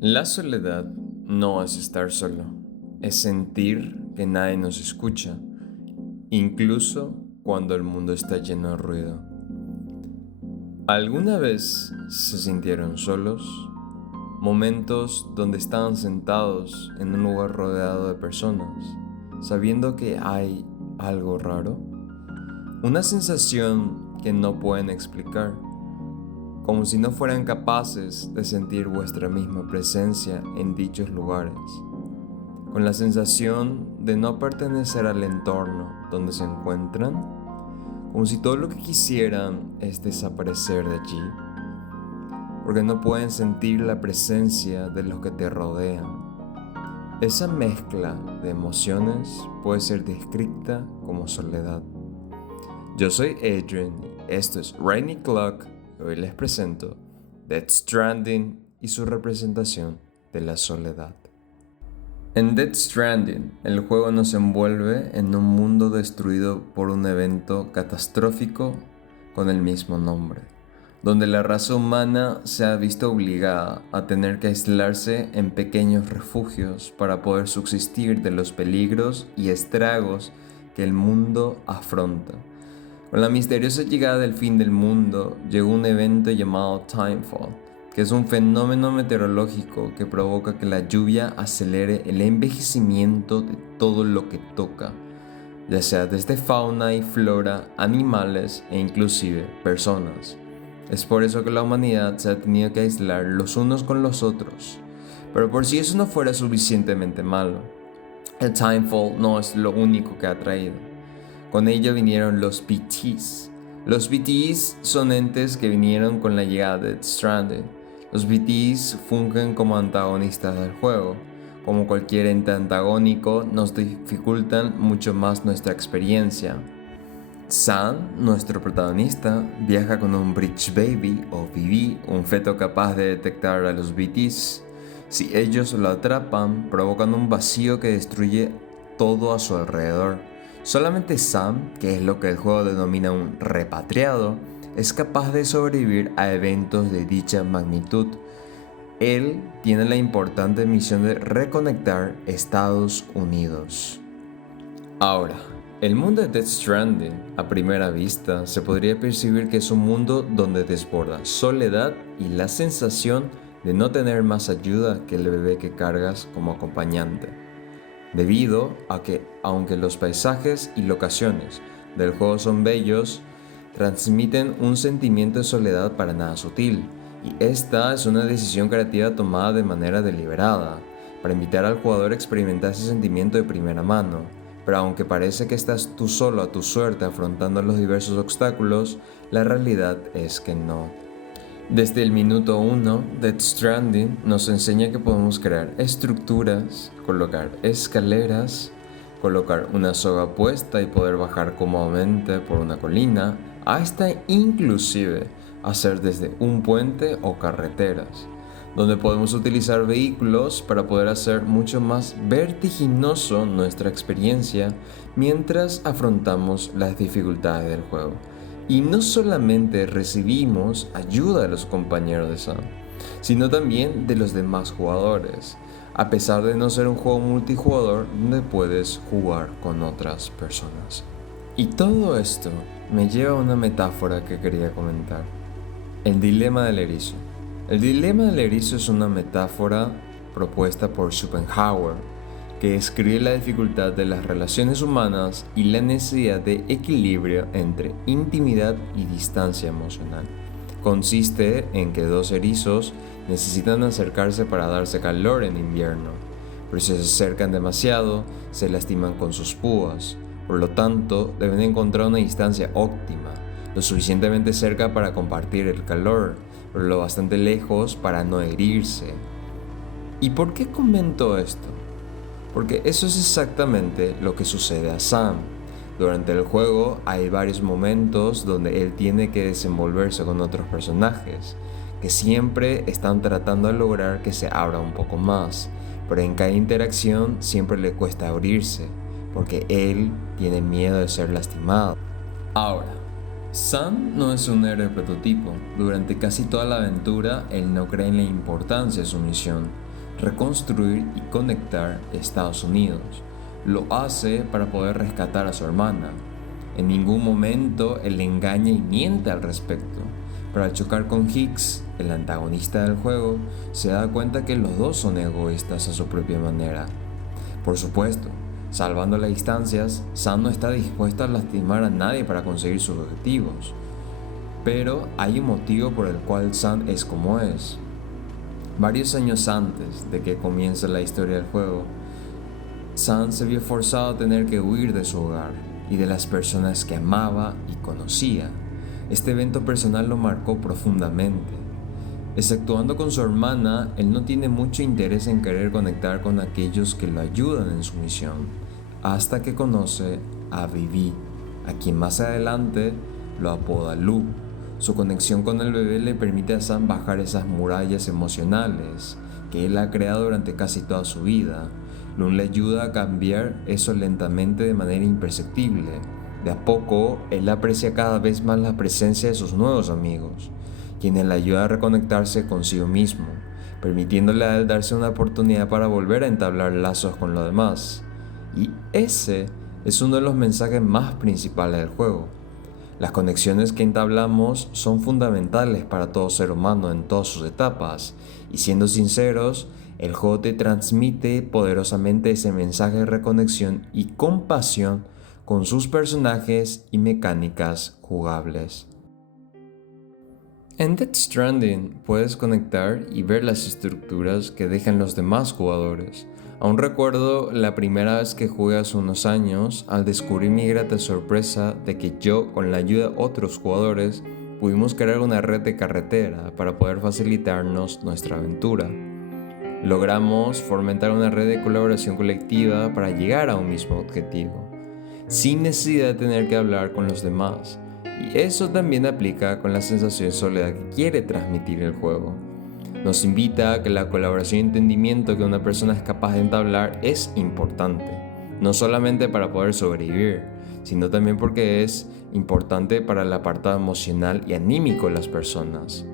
La soledad no es estar solo, es sentir que nadie nos escucha, incluso cuando el mundo está lleno de ruido. ¿Alguna vez se sintieron solos? Momentos donde estaban sentados en un lugar rodeado de personas, sabiendo que hay algo raro. Una sensación que no pueden explicar, como si no fueran capaces de sentir vuestra misma presencia en dichos lugares, con la sensación de no pertenecer al entorno donde se encuentran, como si todo lo que quisieran es desaparecer de allí, porque no pueden sentir la presencia de los que te rodean. Esa mezcla de emociones puede ser descrita como soledad. Yo soy Adrian, esto es Rainy Clock y hoy les presento Death Stranding y su representación de la soledad. En Death Stranding, el juego nos envuelve en un mundo destruido por un evento catastrófico con el mismo nombre, donde la raza humana se ha visto obligada a tener que aislarse en pequeños refugios para poder subsistir de los peligros y estragos que el mundo afronta. Con la misteriosa llegada del fin del mundo, llegó un evento llamado Timefall, que es un fenómeno meteorológico que provoca que la lluvia acelere el envejecimiento de todo lo que toca, ya sea desde fauna y flora, animales e inclusive personas. Es por eso que la humanidad se ha tenido que aislar los unos con los otros. Pero por si eso no fuera suficientemente malo, el Timefall no es lo único que ha traído. Con ello vinieron los BTs. Los BTs son entes que vinieron con la llegada de Death Stranding. Los BTs fungen como antagonistas del juego. Como cualquier ente antagónico, nos dificultan mucho más nuestra experiencia. Sam, nuestro protagonista, viaja con un Bridge Baby o BB, un feto capaz de detectar a los BTs. Si ellos lo atrapan, provocan un vacío que destruye todo a su alrededor. Solamente Sam, que es lo que el juego denomina un repatriado, es capaz de sobrevivir a eventos de dicha magnitud. Él tiene la importante misión de reconectar Estados Unidos. Ahora, el mundo de Death Stranding, a primera vista, se podría percibir que es un mundo donde desborda soledad y la sensación de no tener más ayuda que el bebé que cargas como acompañante. Debido a que, aunque los paisajes y locaciones del juego son bellos, transmiten un sentimiento de soledad para nada sutil, y esta es una decisión creativa tomada de manera deliberada, para invitar al jugador a experimentar ese sentimiento de primera mano. Pero aunque parece que estás tú solo a tu suerte afrontando los diversos obstáculos, la realidad es que no. Desde el minuto 1, Death Stranding nos enseña que podemos crear estructuras, colocar escaleras, colocar una soga puesta y poder bajar cómodamente por una colina, hasta inclusive hacer desde un puente o carreteras, donde podemos utilizar vehículos para poder hacer mucho más vertiginoso nuestra experiencia mientras afrontamos las dificultades del juego. Y no solamente recibimos ayuda de los compañeros de Sam, sino también de los demás jugadores, a pesar de no ser un juego multijugador donde puedes jugar con otras personas. Y todo esto me lleva a una metáfora que quería comentar: el dilema del erizo. El dilema del erizo es una metáfora propuesta por Schopenhauer, que describe la dificultad de las relaciones humanas y la necesidad de equilibrio entre intimidad y distancia emocional. Consiste en que dos erizos necesitan acercarse para darse calor en invierno, pero si se acercan demasiado, se lastiman con sus púas. Por lo tanto, deben encontrar una distancia óptima, lo suficientemente cerca para compartir el calor, pero lo bastante lejos para no herirse. ¿Y por qué comento esto? Porque eso es exactamente lo que sucede a Sam. Durante el juego hay varios momentos donde él tiene que desenvolverse con otros personajes, que siempre están tratando de lograr que se abra un poco más, pero en cada interacción siempre le cuesta abrirse, porque él tiene miedo de ser lastimado. Ahora, Sam no es un héroe prototipo. Durante casi toda la aventura, él no cree en la importancia de su misión. reconstruir y conectar Estados Unidos. Lo hace para poder rescatar a su hermana. En ningún momento él engaña y miente al respecto. Pero al chocar con Hicks, el antagonista del juego, se da cuenta que los dos son egoístas a su propia manera. Por supuesto, salvando las distancias, Sam no está dispuesto a lastimar a nadie para conseguir sus objetivos. Pero hay un motivo por el cual Sam es como es. Varios años antes de que comience la historia del juego, Sam se vio forzado a tener que huir de su hogar y de las personas que amaba y conocía. Este evento personal lo marcó profundamente. Exceptuando con su hermana, él no tiene mucho interés en querer conectar con aquellos que lo ayudan en su misión, hasta que conoce a Vivi, a quien más adelante lo apoda Lu. Su conexión con el bebé le permite a Sam bajar esas murallas emocionales que él ha creado durante casi toda su vida. Lu le ayuda a cambiar eso lentamente de manera imperceptible. De a poco, él aprecia cada vez más la presencia de sus nuevos amigos, quienes le ayudan a reconectarse consigo mismo, permitiéndole a él darse una oportunidad para volver a entablar lazos con los demás. Y ese es uno de los mensajes más principales del juego. Las conexiones que entablamos son fundamentales para todo ser humano en todas sus etapas, y siendo sinceros, el juego te transmite poderosamente ese mensaje de reconexión y compasión con sus personajes y mecánicas jugables. En Death Stranding puedes conectar y ver las estructuras que dejan los demás jugadores. Aún recuerdo la primera vez que jugué hace unos años al descubrir mi grata sorpresa de que yo, con la ayuda de otros jugadores, pudimos crear una red de carretera para poder facilitarnos nuestra aventura. Logramos fomentar una red de colaboración colectiva para llegar a un mismo objetivo, sin necesidad de tener que hablar con los demás. Y eso también aplica con la sensación de soledad que quiere transmitir el juego. Nos invita a que la colaboración y entendimiento que una persona es capaz de entablar es importante, no solamente para poder sobrevivir, sino también porque es importante para el apartado emocional y anímico de las personas.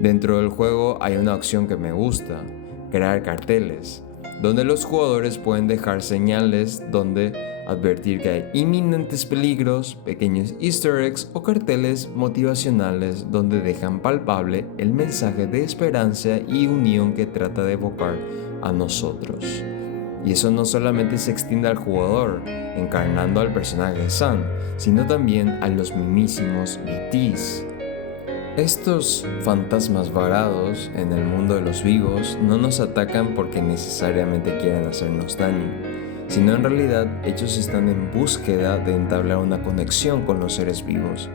Dentro del juego hay una opción que me gusta: crear carteles, donde los jugadores pueden dejar señales donde advertir que hay inminentes peligros, pequeños easter eggs o carteles motivacionales donde dejan palpable el mensaje de esperanza y unión que trata de evocar a nosotros. Y eso no solamente se extiende al jugador, encarnando al personaje de Sam, sino también a los mismísimos BTs. Estos fantasmas varados en el mundo de los vivos no nos atacan porque necesariamente quieran hacernos daño, sino en realidad ellos están en búsqueda de entablar una conexión con los seres vivos,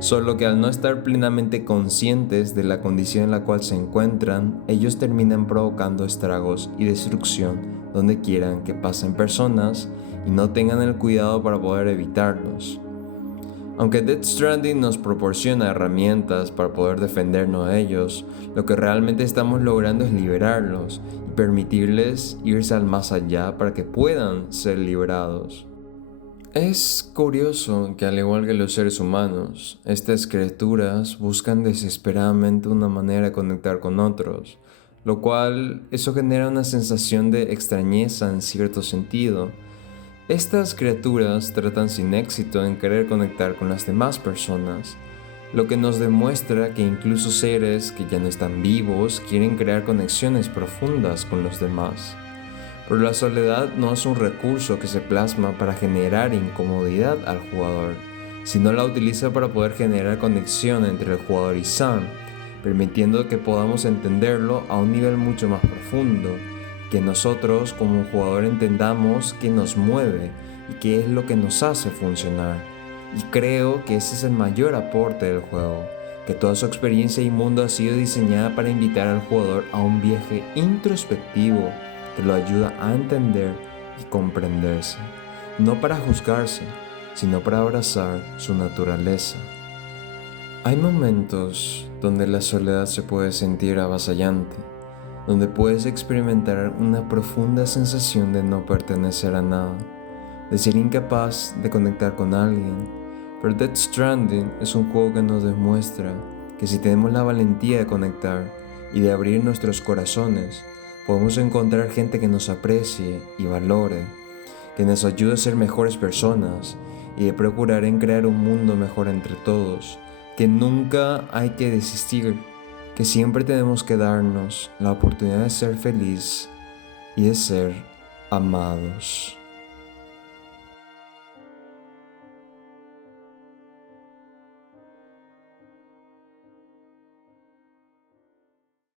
solo que al no estar plenamente conscientes de la condición en la cual se encuentran, ellos terminan provocando estragos y destrucción donde quieran que pasen personas y no tengan el cuidado para poder evitarlos. Aunque Death Stranding nos proporciona herramientas para poder defendernos de ellos, lo que realmente estamos logrando es liberarlos y permitirles irse al más allá para que puedan ser liberados. Es curioso que, al igual que los seres humanos, estas criaturas buscan desesperadamente una manera de conectar con otros, lo cual eso genera una sensación de extrañeza en cierto sentido. Estas criaturas tratan sin éxito en querer conectar con las demás personas, lo que nos demuestra que incluso seres que ya no están vivos quieren crear conexiones profundas con los demás. Pero la soledad no es un recurso que se plasma para generar incomodidad al jugador, sino la utiliza para poder generar conexión entre el jugador y Sam, permitiendo que podamos entenderlo a un nivel mucho más profundo, que nosotros como jugador entendamos qué nos mueve y qué es lo que nos hace funcionar. Y creo que ese es el mayor aporte del juego, que toda su experiencia y mundo ha sido diseñada para invitar al jugador a un viaje introspectivo que lo ayuda a entender y comprenderse, no para juzgarse, sino para abrazar su naturaleza. Hay momentos donde la soledad se puede sentir avasallante, donde puedes experimentar una profunda sensación de no pertenecer a nada, de ser incapaz de conectar con alguien. Pero Death Stranding es un juego que nos demuestra que si tenemos la valentía de conectar y de abrir nuestros corazones, podemos encontrar gente que nos aprecie y valore, que nos ayude a ser mejores personas y de procurar en crear un mundo mejor entre todos, que nunca hay que desistir, que siempre tenemos que darnos la oportunidad de ser feliz y de ser amados.